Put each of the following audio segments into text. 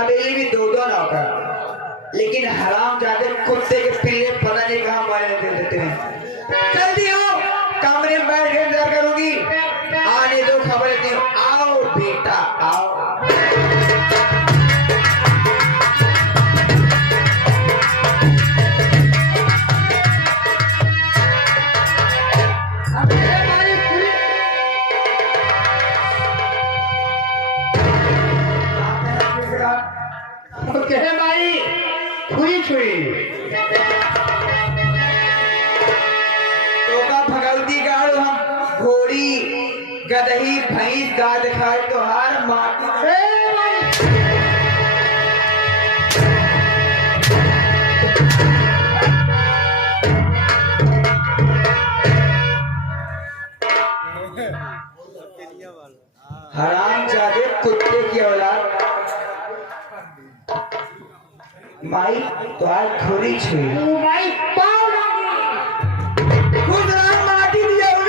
हवेली में दो दो नौकर, लेकिन हराम जाते कुत्ते के पिल्ले पता नहीं कहाँ मारे दे देते हैं। जल्दी हो, कमरे में बैठ के इंतजार करूंगी, आने दो, खबर देती हूँ। आओ बेटा आओ। कहे भाई छुई छुई तो का भगवती गाड़ हम घोड़ी गदही भैंस गाय दिखाए तो हार माटी। हराम जादे कुत्ते की औलाद माई तो आज घोड़ी छुई भाई पाव खुद राम माटी दिया हो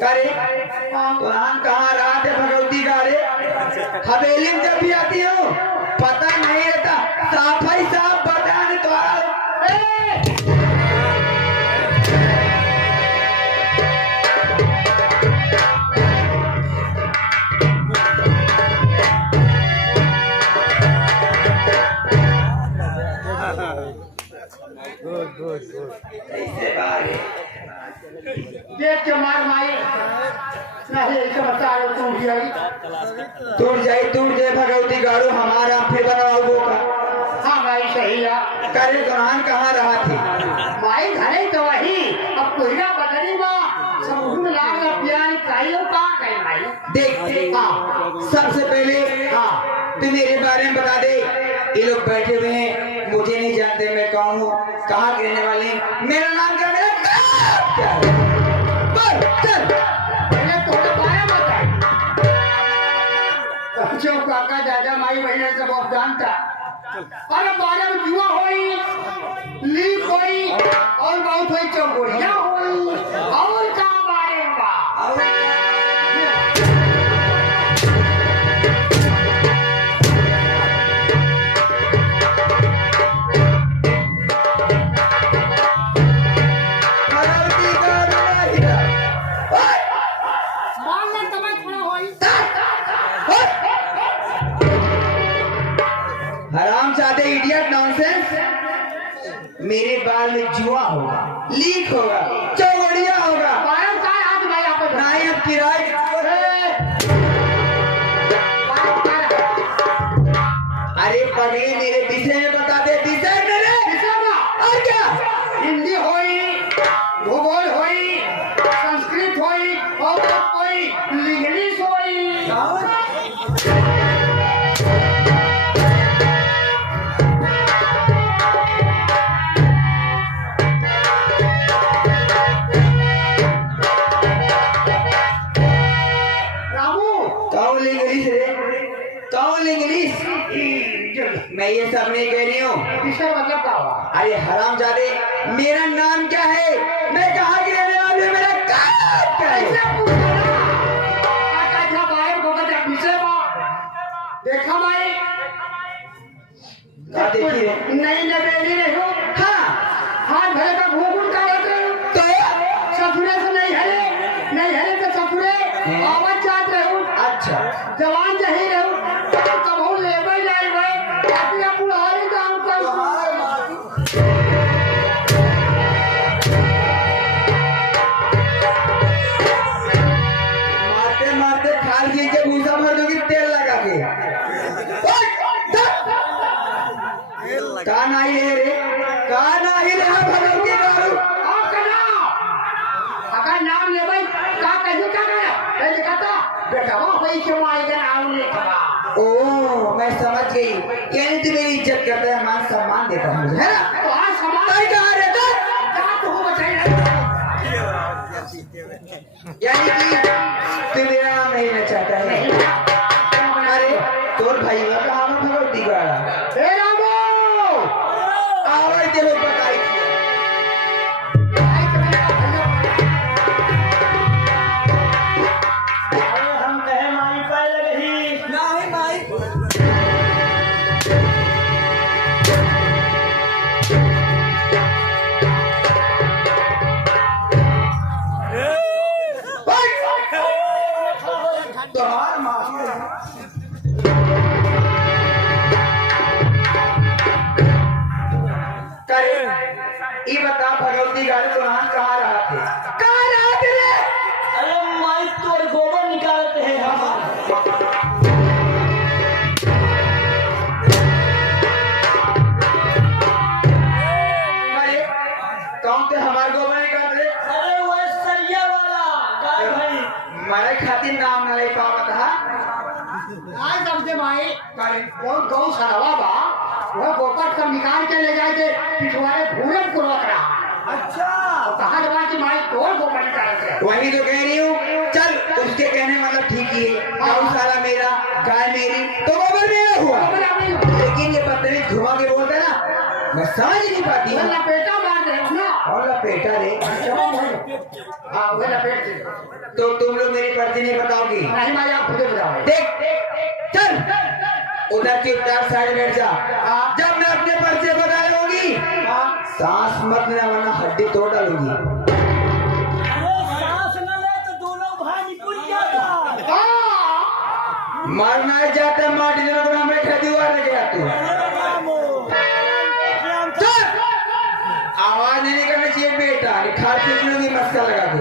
करे तो राम कहाँ रात है भगवती गाड़े हवेली में जब भी आती हो पता नहीं रहता, साफ ही साफ बता तो देख के मार माई नहीं ऐसे बता रहे तुम भी आई टूट जाए भगवती गाड़ो हमारा फिर बनवाओ का। हाँ भाई सही है। करे दौरान कहाँ रहा थी भाई घरे तो वही अब कोयला बदली बा समुद्र लाग प्यार चाहिए का कहे भाई देखते हाँ सबसे पहले हाँ तू मेरे बारे में बता दे। ये लोग बैठे हुए हैं, मुझे नहीं जानते मैं कौन हूँ, कहाँ के रहने वाले हैं, मेरा नाम क्या, मेरा काम क्या है? बोल, चल। पहले थोड़ा बारे बता जो काका दादा माई बहन सब अब जानता अरे बारे में जुआ होई लीक होई और बहुत होई चौगोड़िया होई और का बारे में हराम चाहते इडियट नॉनसेंस, मेरे बाल में जुआ होगा, लीक होगा, चौगड़िया होगा, नहीं अब किराए अरे पगले मेरे विषय में बता दे, विषय मेरे और क्या हिंदी होई भूगोल होई संस्कृत होई और कोई इंग्लिश होई मैं ये सब नहीं कह रही हूँ। मतलब क्या हुआ? अरे हरामजादे, मेरा नाम क्या है, मैं कहाँ की रहने वाली हूँ, मेरा काम क्या है? देखा भाई देखिए नहीं नवेली नहीं हो हाँ हाथ भरे का घूम का होते तो ससुरे से नहीं हरे तो ससुरे आवाज जात रहे हो। अच्छा जवान जही रहे तब हम लेबे जाए भाई अपने पुराने गांव का मारते मारते खाल खींच के भूसा भर दोगी तेल लगा के। कहाँ नहीं है रे, कहाँ नहीं रहा भगवती दारू अगर नाम ले भाई का कहीं का करे ऐसे कहता बेटा वो भाई क्यों आई का नाम ले खबा। ओ मैं समझ गई, यानी तू मेरी इज्जत करता है, मान सम्मान देता है मुझे, है ना? तो आज समाज ताई कहाँ रहता है? क्या तो हो बताइए यानी कि तू मेरा नाम नहीं लेना चाहता है। अरे तोर भाई का कहाँ में भगवती का हे रामो आवाज दे लो बताई थी। हम कहे माई पाए लगी नहीं माई वो गौ सरवा बा वो गोपट कर निकाल के ले जाए थे पिछवाड़े भूरे को रोक रहा है। अच्छा तो कहा जवा कि माई तोड़ गोपट निकाल रहे वही तो कह रही हूँ। चल उसके कहने मतलब ठीक ही है, गौशाला मेरा, गाय मेरी, तो गोबर मेरा हुआ। लेकिन ये बदतमीज घुमा के बोलते ना, मैं समझ नहीं पाती हूँ। लपेटा मार दे ना और लपेटा रे, हाँ वो लपेट दे। तो तुम लोग मेरी पर्ची नहीं बताओगी? नहीं माई आप खुद बताओ। देख चल उधर चुपचाप साइड बैठ जा। जब मैं अपने पर्चे बता होगी सांस मत लेना वरना हड्डी तोड़ डालूंगी। अरे सांस न ले तो दोनों भाई निकल जाता। मरना ही जाते माटी देने को हमें खेती हुआ लग गया तू। चल आवाज नहीं करनी चाहिए बेटा, खार पीटने की मस्का लगा के।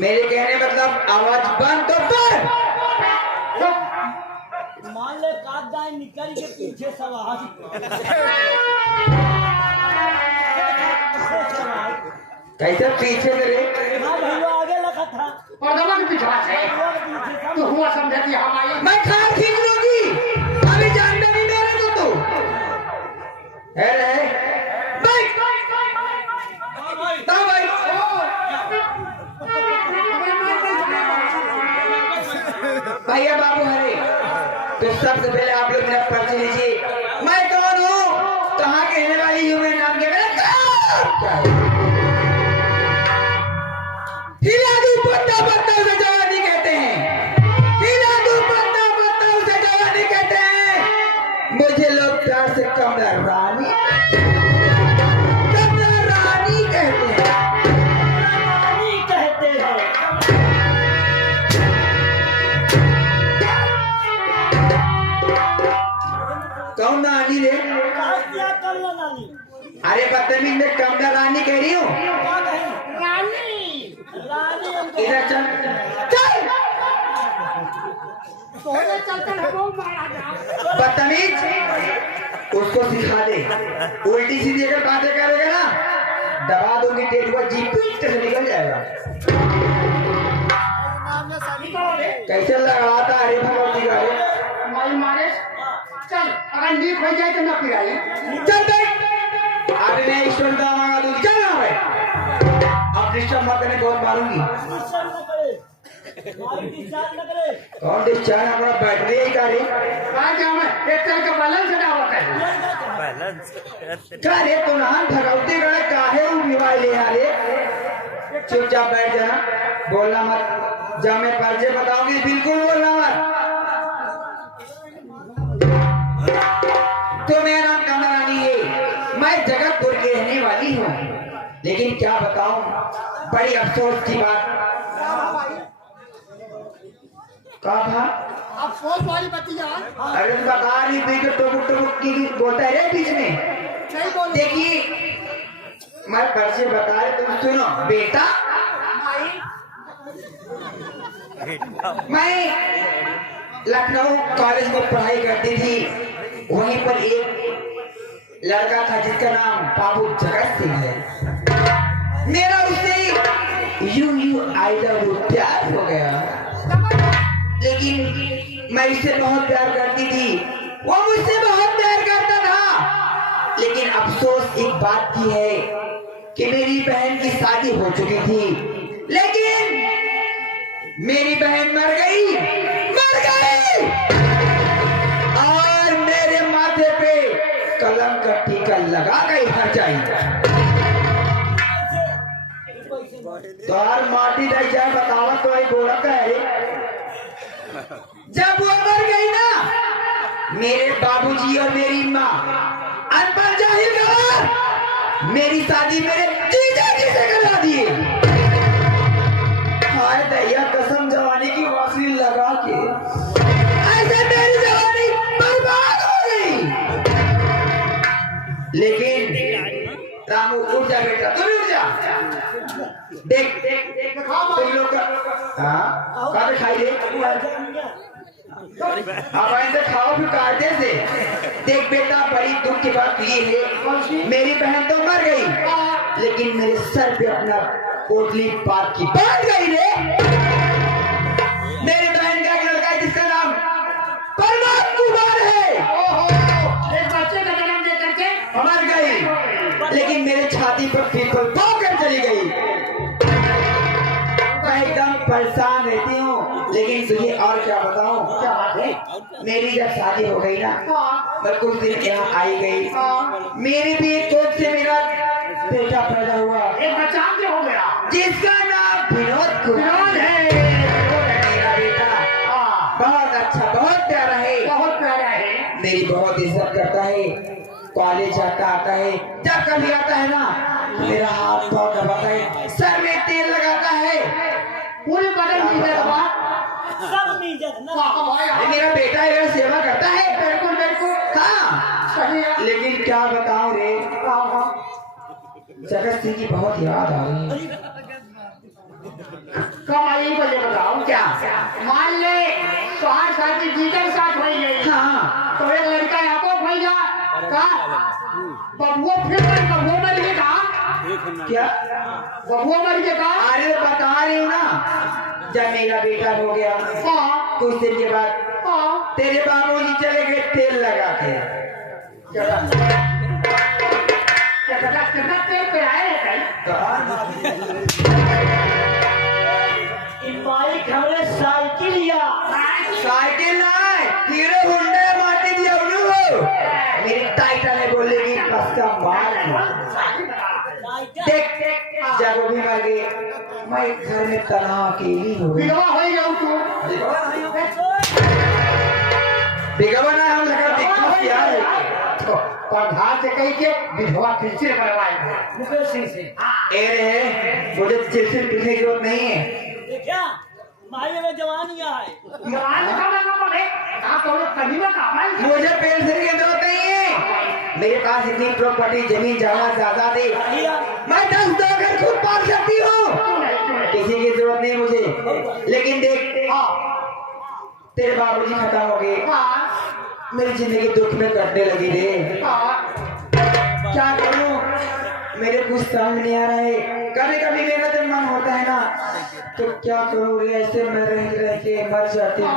मेरे कहने मतलब आवाज बंद तो बंद। मान ले कागदाई निकल के पीछे सवाल कैसे पीछे से रे? आगे लगा था और दबा के पिछवा से तो हुआ समझा कि हम आए। मैं खार खींच लूंगी, अभी जानता नहीं मेरे को तो है रे। भाई तो भाई भैया बाबू हरे, तो सबसे पहले आप लोग मेरा पर्ची लीजिए। मैं कौन हूँ, कहाँ के रहने वाली हूँ, मेरा नाम क्या है? हिला दूं पत्ता पत्ता उसे जवानी कहते हैं, हिला दूं पत्ता पत्ता उसे जवानी कहते हैं। मुझे लोग प्यार से कमला रानी कहते हैं। रानी कहते हैं। कौन नानी रे? क्या कर लो नानी? अरे बदतमीज, मैं कमला रानी कह रही हूँ। क्या कहें? रानी रानी हमको इधर चल चल। तोड़े चलते हमको मारा जा। बदतमीज उसको सिखा दे, उल्टी सीधी अगर बातें करेगा ना दबा दूंगी तेरे को, जीप पीट से निकल जाएगा। कैसे लगा था अरे भगवती का रे? माई मारे चल अगर लीक हो जाए तो ना पिराई। चल बैठ, अभी मैं ईश्वर का मांगा दूंगी। चल ना भाई, अब डिस्टर्ब मत करने, बहुत मारूंगी। डिस्चार्ज न करे, मारी डिस्चार्ज न करे। कौन डिस्चार्ज? हमारा बैटरी ही का रे। कहा क्या मैं एक तरह का बैलेंस ना होता है। क्या रे तू नान भगवती गणे काहे विवाह ले आ रे? चुपचाप बैठ जा, बोलना मत। जब मैं पर्चे बताऊंगी बिल्कुल बोलना मत। तो मेरा नाम कमला रानी है, मैं जगतपुर की रहने वाली हूँ। लेकिन क्या बताऊं, बड़ी अफसोस की बात। कहा था? अफसोस वाली बतिया अरे तुम बता रही थी कि टुक टुक की बोलता है रे बीच में। नहीं बोल। देखिए मैं पर्चे बता रही, तुम सुनो बेटा। मैं लखनऊ कॉलेज में पढ़ाई करती थी, वहीं पर एक लड़का था जिसका नाम बाबू जगत सिंह है। मेरा उससे यू आई लव यू प्यार हो गया। लेकिन मैं इससे बहुत प्यार करती थी, वो मुझसे बहुत प्यार करता था। लेकिन अफसोस एक बात की है कि मेरी बहन की शादी हो चुकी थी, लेकिन मेरी बहन मर गई, मर गई। और मेरे माथे पे कलम का टीका लगा गई हर जाएगा। तो हर माटी दे जाए बतावा तो आई गोरा का है। जब वो मर गई ना, मेरे बाबूजी और मेरी माँ अनपढ़ जाहिल गवार मेरी शादी मेरे जीजा जी से करा दिए। हाय दैया कसम जवानी की वासी लगा के ऐसे मेरी जवानी बर्बाद हो गई। लेकिन रामू उठ जा बेटा, तुम उठ जा। देख तुम लोग का खाई दे, अब ऐसे खाओ फिर काटे से। देख बेटा, बड़ी दुख की बात ये है, मेरी बहन तो मर गई, लेकिन मेरे सर पे अपना पोटली पात की बांध गई रे। परेशान रहती हूँ, लेकिन तुझे और क्या बताऊँ। क्या बात है? मेरी जब शादी हो गई ना, हाँ, मैं कुछ दिन यहाँ आई गई, हाँ, मेरी भी कोख से मेरा बेटा पैदा हुआ एक बच्चा आपके हो गया। जिसका नाम विनोद कुमार है। मेरा बेटा हाँ, बहुत अच्छा, बहुत प्यारा है, बहुत प्यारा है। मेरी बहुत इज्जत करता है, कॉलेज जाता आता है, जब कभी आता है ना मेरा हाथ पाँव दबाता है, सर में तेल लगाता है, पूरे बदन की दबा। सब नीजत ना अरे मेरा बेटा है, मेरा सेवा करता है। बिल्कुल बिल्कुल हाँ, सही है। लेकिन क्या बताऊं रे, हाँ, हाँ। जगत सिंह की बहुत याद आ रही है। कम आई को ये बताओ क्या मान ले 60 साल की जीतन साथ हो गई। हाँ, तो एक लड़का यहाँ को भैया का बबुआ फिर बबुआ मर के कहा क्या बबुआ मर के कहा। अरे बता रही हूँ ना, जब मेरा बेटा हो गया हाँ, कुछ दिन के बाद हाँ। तेरे बाबूजी चले गए तेल लगा के। कितना तेल पे आए हैं बाइक हमने साइकिल या साइकिल ना हीरो होंडा माटी दिया हो, मेरी टाइटल है बोलेगी बस का माल। देख जब वो भी मर गए, मैं घर में तनहा अकेली हो गई। विधवा हो जाऊँ तू। बेगवा ना हम लगा देखो क्या है तो प्रधान से कही के विधवा फिर से बनवाए। मुकेश सिंह से ए रे, मुझे चिरचिर पीने की जरूरत नहीं है। देखा माई में जवानी है जवान का मतलब है आप तो कभी ना काम मुझे पेंशन की जरूरत नहीं है, मेरे पास इतनी प्रॉपर्टी जमीन जगह ज्यादा थी, मैं 10 घर खुद पाल सकती हूँ, किसी की जरूरत नहीं मुझे। लेकिन देख तेरे बाबूजी खत्म हो गए, मेरी जिंदगी दुख में कटने लगी रे। क्या करूं, मेरे कुछ समझ नहीं आ रहा है। कभी कभी मेरा जब मन होता है ना तो क्या करूं रे, ऐसे मैं रह के मर जाती हूं।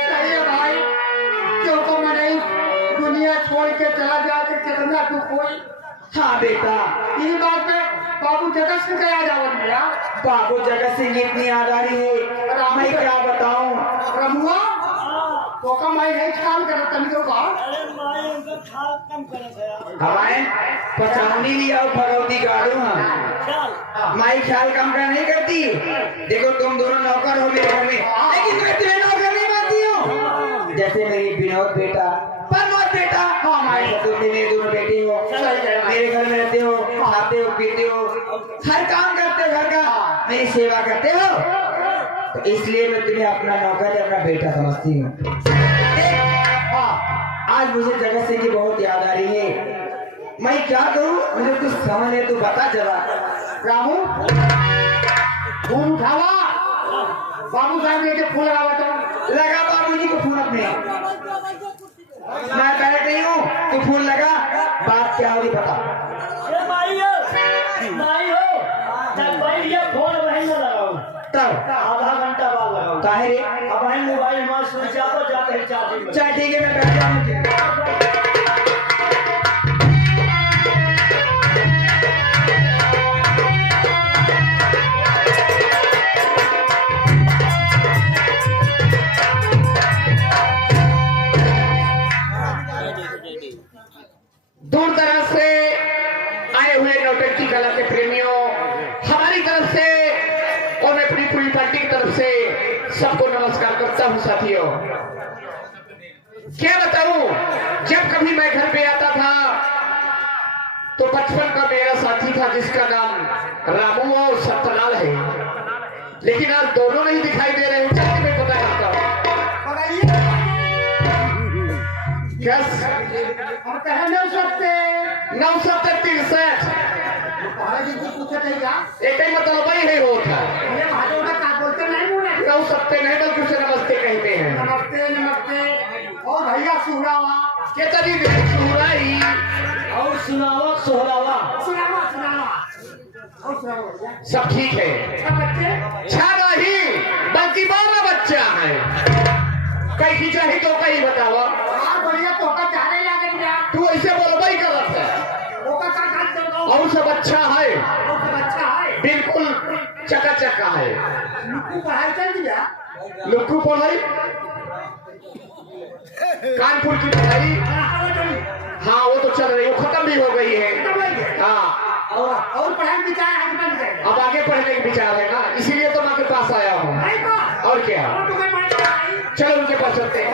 सही है भाई, क्यों को मैंने दुनिया छोड़ के चला जाके कितना तू कोई। हाँ बेटा, ये बात पे बाबू जगत सिंह कहा जावत गया। बाबू जगत सिंह इतनी याद आ रही है, मैं क्या बताऊं। रमुआ तो का मैं नहीं ख्याल कर तनी तो का। अरे माई उनका खाल कम करे थे हमारे पचौनी लिया भगवती गाड़ू हम, चल माई ख्याल कम कर नहीं करती। देखो तुम दोनों नौकर हो मेरे घर में, लेकिन मैं तुम्हें नौकर नहीं मानती हूँ। जैसे मेरी विनोद बेटा, प्रमोद बेटा, हाँ माई तुम मेरे दोनों बेटे हो, मेरे घर में रहते हो, खाते हो पीते हो, हर काम करते हो, घर का मेरी सेवा करते हो, तो इसलिए मैं तुम्हें अपना नौकर अपना बेटा समझती हूँ। आज मुझे जगत सिंह की बहुत याद आ रही है, मैं क्या करूं, मुझे कुछ समझ नहीं, तू बता जरा। रामू फूल उठावा, बाबू साहब लेके फूल लगावा तो लगा बाबूजी को फोन अपने, मैं बैठ गई हूँ, तू फोन लगा, बात क्या होगी बता। ए माई हो जब भाई ये फोन वहीं में लगाओ तब आधा घंटा बाद लगाओ काहे रे, अब हम मोबाइल में स्विच ऑफ जाते हैं चार्जिंग में। चल ठीक है मैं बैठ जाऊँ। दूर दराज से आए हुए नौटंकी कला के प्रेमियों, हमारी तरफ से और मैं अपनी पूरी पार्टी की तरफ से सबको नमस्कार करता हूँ। साथियों क्या बताऊं, जब कभी मैं घर पे आता था तो बचपन का मेरा साथी था जिसका नाम रामू और सत्यलाल है, लेकिन आज दोनों नहीं दिखाई दे रहे हैं। चलिए मैं पता करता हूँ। यस, हम कहे नहीं सकते। 963 पहले जी कुछ पूछे थे क्या? एक ही मतलब वही है होता ये भाजपा में क्या बोलते नहीं बोले? 970 नहीं बल्कि उसे नमस्ते कहते हैं। नमस्ते नमस्ते। और भैया सुहरावा के तभी देख सुराई और सुनावा सोहरावा सुनावा सुनावा और सुनावा भैया। सब ठीक है, सब बच्चे छा नहीं बल्कि 12 बच्चा है, कहीं की चाहे तो कहीं बतावा। और बढ़िया तो का जाने लगे क्या? तू ऐसे बोल भाई कर रहा है वो का काम कर दो। और सब अच्छा है, और सब चकाचक का है। लुक्कू पढ़ाई चल दिया। लुक्कू पढ़ाई, कानपुर की पढ़ाई, हाँ वो तो चल रही है, खत्म भी हो गई है। हाँ और पढ़ाई विचार आगे बढ़ जाएगा। अब आगे पढ़ने के विचार है ना, इसीलिए तो मैं आपके पास आया हूँ। और क्या, चलो उनके पास चलते हैं।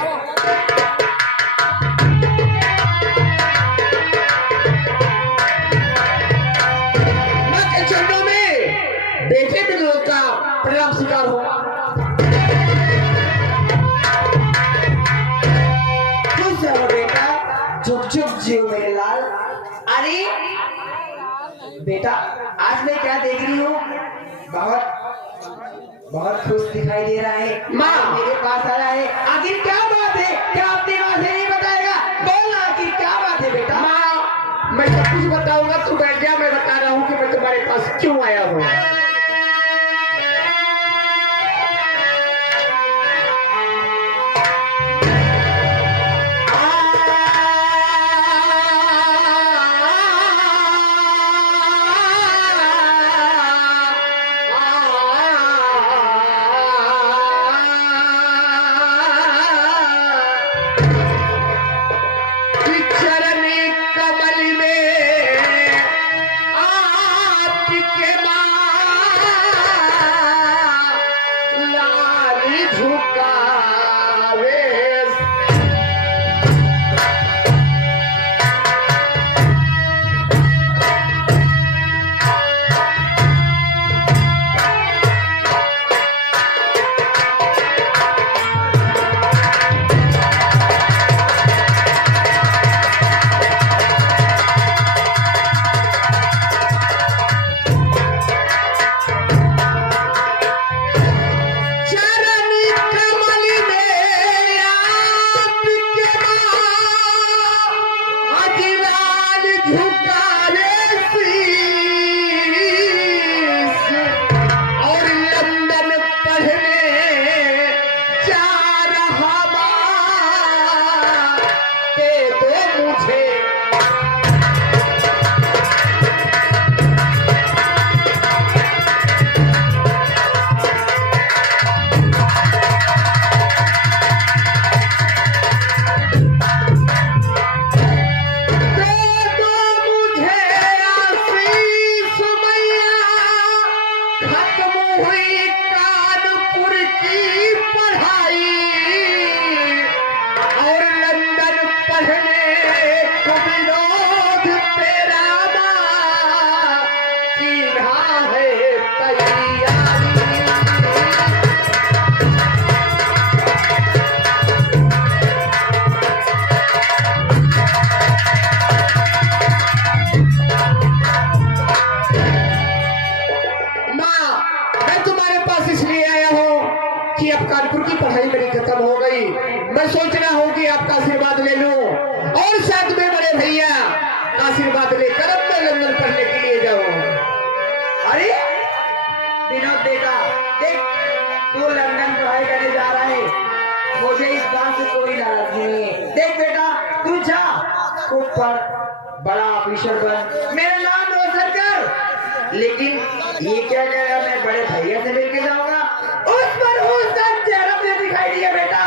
मां के चरणों में बेटे विनोद का परिणाम स्वीकार होगा। खुश रहो बेटा, झुक झुक जियो मेरे लाल। अरे बेटा, आज मैं क्या देख रही हूँ, बहुत बहुत खुश दिखाई दे रहा है। माँ मेरे पास आया है, आखिर क्या बात है? क्या अपनी माँ से नहीं बताएगा? बोलना आखिर क्या बात है बेटा। माँ, मैं सब कुछ बताऊंगा, तू बैठ जा, मैं बता रहा हूँ कि मैं तुम्हारे पास क्यों आया हूँ। कि अब कानपुर की पढ़ाई मेरी खत्म हो गई, मैं सोच रहा हूँ कि आपका आशीर्वाद ले लूं और साथ में बड़े भैया आशीर्वाद लेकर अब मैं लंदन पढ़ने के लिए जाऊँ। अरे विनोद बेटा, देख तू लंदन पढ़ाई करने जा रहा है, मुझे इस बात से कोई लालच नहीं है। देख बेटा, तू जा, खूब पढ़, बड़ा ऑफिसर बन, मेरा नाम रोशन कर। लेकिन ये क्या कह रहा, मैं बड़े भैया से मिलके जाऊंगा, उस पर उसका चेहरा मुझे दिखाई दिया बेटा,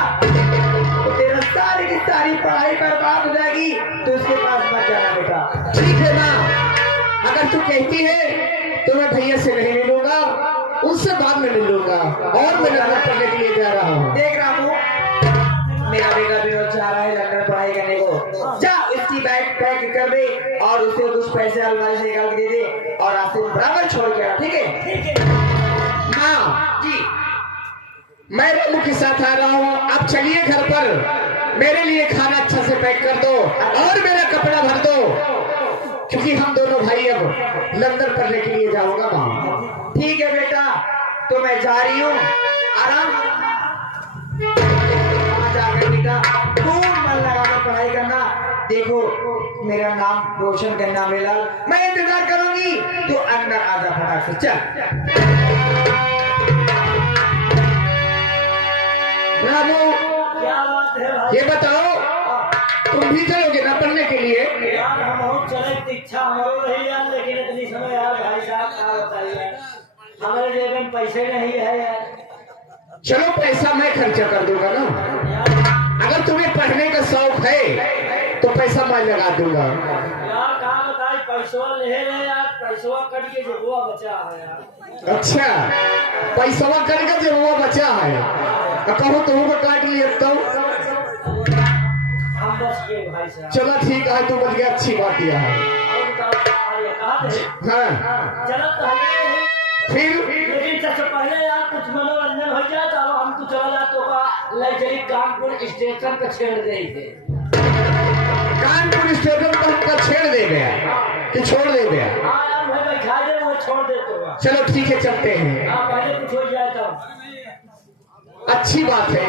तो तेरा सारी की सारी पढ़ाई बर्बाद हो जाएगी, तो उसके पास मत जाना बेटा। ठीक है माँ, अगर तू कहती है तो मैं भैया से नहीं मिलूंगा, उससे बाद में मिलूंगा और मैं लंदन पढ़ने के लिए जा रहा हूँ। देख रामू, मेरा बेटा विनोद चाह रहा है लंदन पढ़ाई करने को, जा उसकी बैग पैक कर दे और उसे कुछ पैसे अलमारी से निकाल के दे दे और रास्ते में बराबर छोड़ के आ, ठीक है? माँ जी, मैं रामू के साथ आ रहा हूँ, आप चलिए घर पर, मेरे लिए खाना अच्छा से पैक कर दो और मेरा कपड़ा भर दो, क्योंकि हम दोनों भाई अब लंदन पढ़ने के लिए जाऊंगा माँ। ठीक है बेटा, तो मैं जा रही हूँ, आराम जाकर बेटा खूब मन लगाकर पढ़ाई करना। देखो मेरा नाम रोशन करना बेलाल, मैं इंतजार करूंगी, तो अंदर आजा फटाक से, चल। रामू क्या बात है भाई? ये बताओ, तुम भी चलोगे ना पढ़ने के लिए? यार हम बहुत चले की इच्छा हो रही है, लेकिन इतनी समय यार भाई साहब क्या बताइए, हमारे जेब में पैसे नहीं है यार। चलो पैसा मैं खर्चा कर दूंगा ना। अगर तुम्हें पढ़ने का शौक है तो पैसा मैं लगा दूंगा। यार कहाँ बताई पैसवा ले रहे यार, पैसवा कट के जो हुआ बचा है यार। अच्छा पैसा करके जो वो बचा है कहो तुमको काट लिया तो हम बस ये भाई साहब। चलो ठीक है तू बच गया, अच्छी बात यह है। और बताओ ये कहाँ थे? हाँ चलो तो है फिर लेकिन सबसे पहले यार कुछ मनोरंजन हो जाए तो हम तो चला जाए तो का लग्जरी कानपुर स्टेशन पे छेड़ दे थे। कानपुर स्टेशन पर हमका छेड़ दे गया कि छोड़ दे गया। हाँ यार मैं बैठा दे वो छोड़ दे तो। चलो ठीक है चलते हैं। हाँ पहले कुछ हो जाए तब। अच्छी बात है।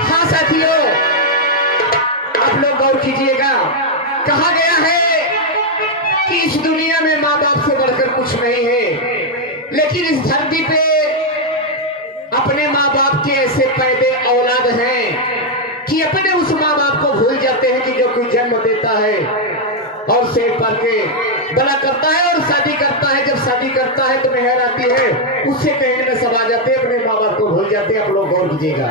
हाँ साथियों आप लोग गौर कीजिएगा, कहा गया है कि इस दुनिया में माँ बाप से बढ़कर कुछ नहीं है, लेकिन इस धरती पे अपने माँ बाप के ऐसे पैदे औलाद हैं कि अपने उस माँ बाप को भूल जाते हैं कि जो कोई जन्म देता है और सेठ पर के बड़ा करता है और शादी करता है। जब शादी करता है तो मेहर आती है, उससे कहने में सब आ जाते हैं, अपने माँ बाप को भूल जाते हैं। आप लोग गौर कीजिएगा।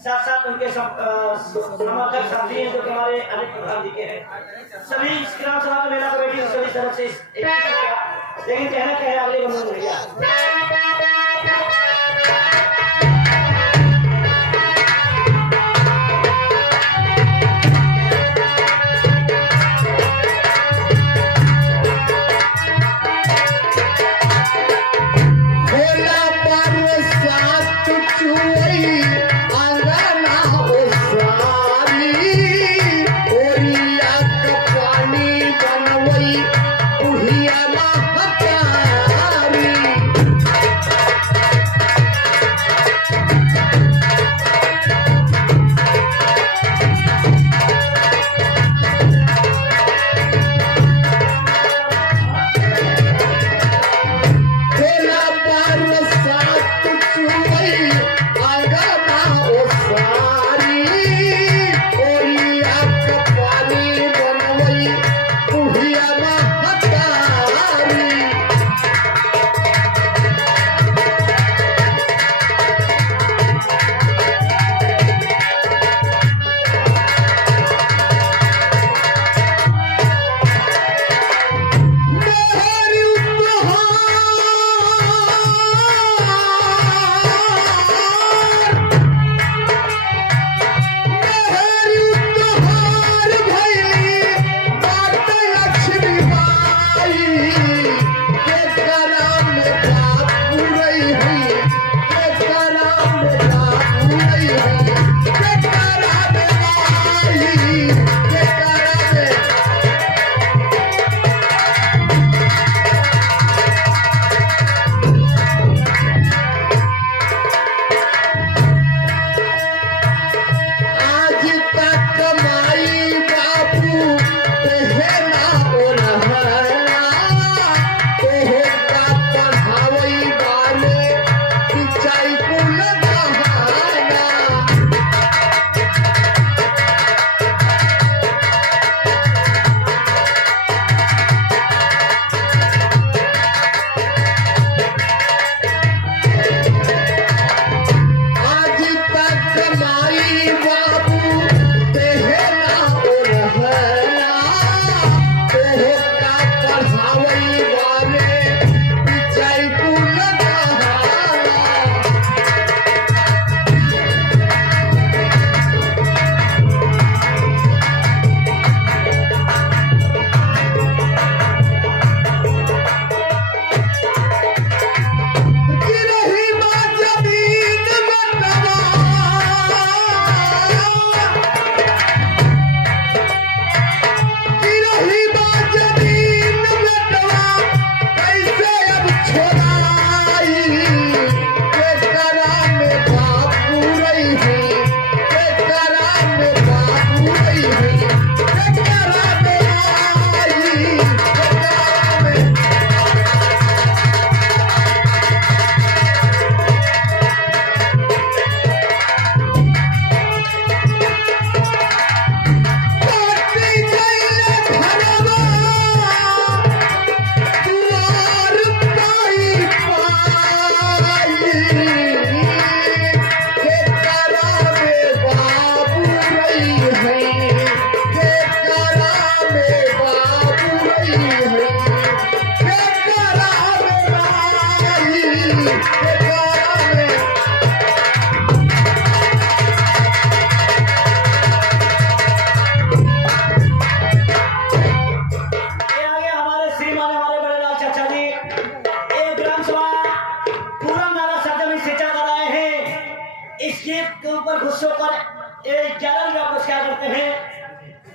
साथ साथ उनके समर्थक साथी हैं जो कि हमारे अनिल प्रधान जी के हैं। सभी ग्राम सभा के मेला कमेटी सभी इस तरफ से लेकिन कहना कह रहा अगले बंदे भैया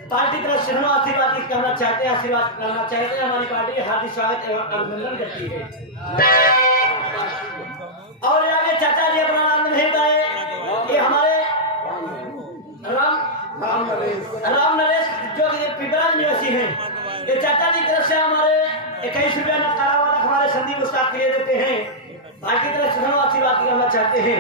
पार्टी तरफ से हम आशीर्वाद करना चाहते हैं, आशीर्वाद करना चाहते हैं। हमारी पार्टी हार्दिक स्वागत एवं अभिनंदन करती है। और आगे चाचा जी अपना नाम नहीं बताए, ये हमारे राम नरेश जो कि पिपराज निवासी हैं। ये चाचा जी तरफ से हमारे 21 रुपया नकारा वाला हमारे संदीप उस्ताद के लिए देते हैं। पार्टी तरफ से हम आशीर्वाद करना चाहते हैं।